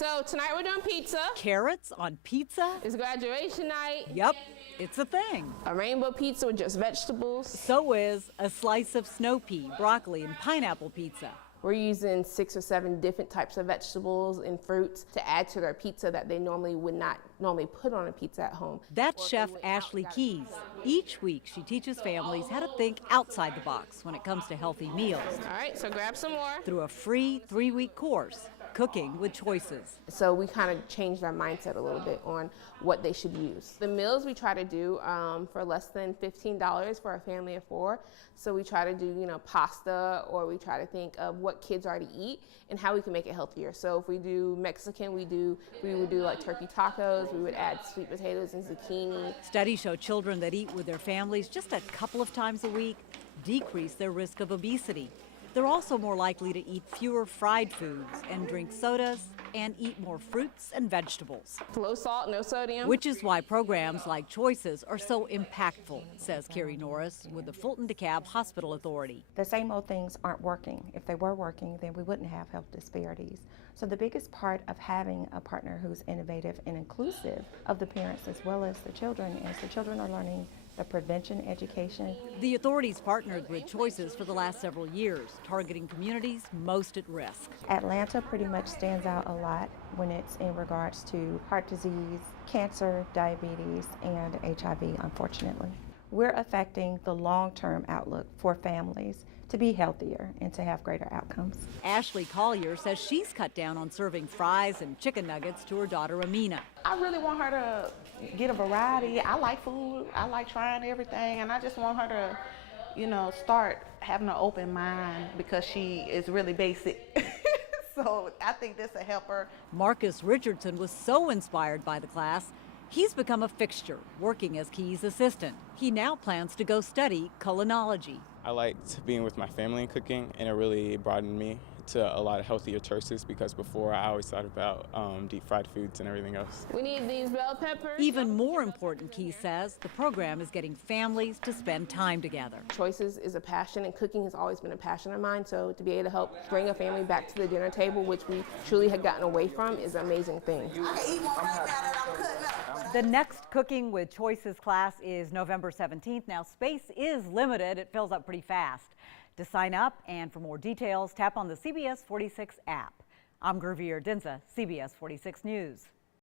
so tonight we're doing pizza. Carrots on pizza? It's graduation night. Yep, it's a thing. A rainbow pizza with just vegetables. So is a slice of snow pea, broccoli, and pineapple pizza. We're using 6 or 7 different types of vegetables and fruits to add to their pizza that they would not normally put on a pizza at home. That's Chef Ashley Keys. Each week, she teaches families how to think outside the box when it comes to healthy meals. All right, so grab some more. Through a free 3-week course, Cooking with Choices. So we kind of changed our mindset a little bit on what they should use. The meals we try to do for less than $15 for a family of 4. So we try to do, pasta, or we try to think of what kids already eat and how we can make it healthier. So if we do Mexican, we would do like turkey tacos. We would add sweet potatoes and zucchini. Studies show children that eat with their families just a couple of times a week decrease their risk of obesity. They're also more likely to eat fewer fried foods and drink sodas and eat more fruits and vegetables. Low salt, no sodium. Which is why programs like Choices are so impactful, says Carrie Norris with the Fulton DeKalb Hospital Authority. The same old things aren't working. If they were working, then we wouldn't have health disparities. So the biggest part of having a partner who's innovative and inclusive of the parents as well as the children is the children are learning the prevention education. The authorities partnered with Choices for the last several years, targeting communities most at risk. Atlanta pretty much stands out a lot when it's in regards to heart disease, cancer, diabetes, and HIV, unfortunately. We're affecting the long-term outlook for families to be healthier and to have greater outcomes. Ashley Collier says she's cut down on serving fries and chicken nuggets to her daughter Amina. I really want her to get a variety. I like food, I like trying everything, and I just want her to, start having an open mind because she is really basic. So I think this will help her. Marcus Richardson was so inspired by the class, he's become a fixture, working as Key's assistant. He now plans to go study culinology. I liked being with my family and cooking, and it really broadened me to a lot of healthier choices because before I always thought about deep fried foods and everything else. We need these bell peppers. Even more important, Key says, the program is getting families to spend time together. Choices is a passion, and cooking has always been a passion of mine, so to be able to help bring a family back to the dinner table, which we truly had gotten away from, is an amazing thing. The next Cooking with Choices class is November 17th. Now, space is limited. It fills up pretty fast. To sign up and for more details, tap on the CBS 46 app. I'm Gervier Dinza, CBS 46 News.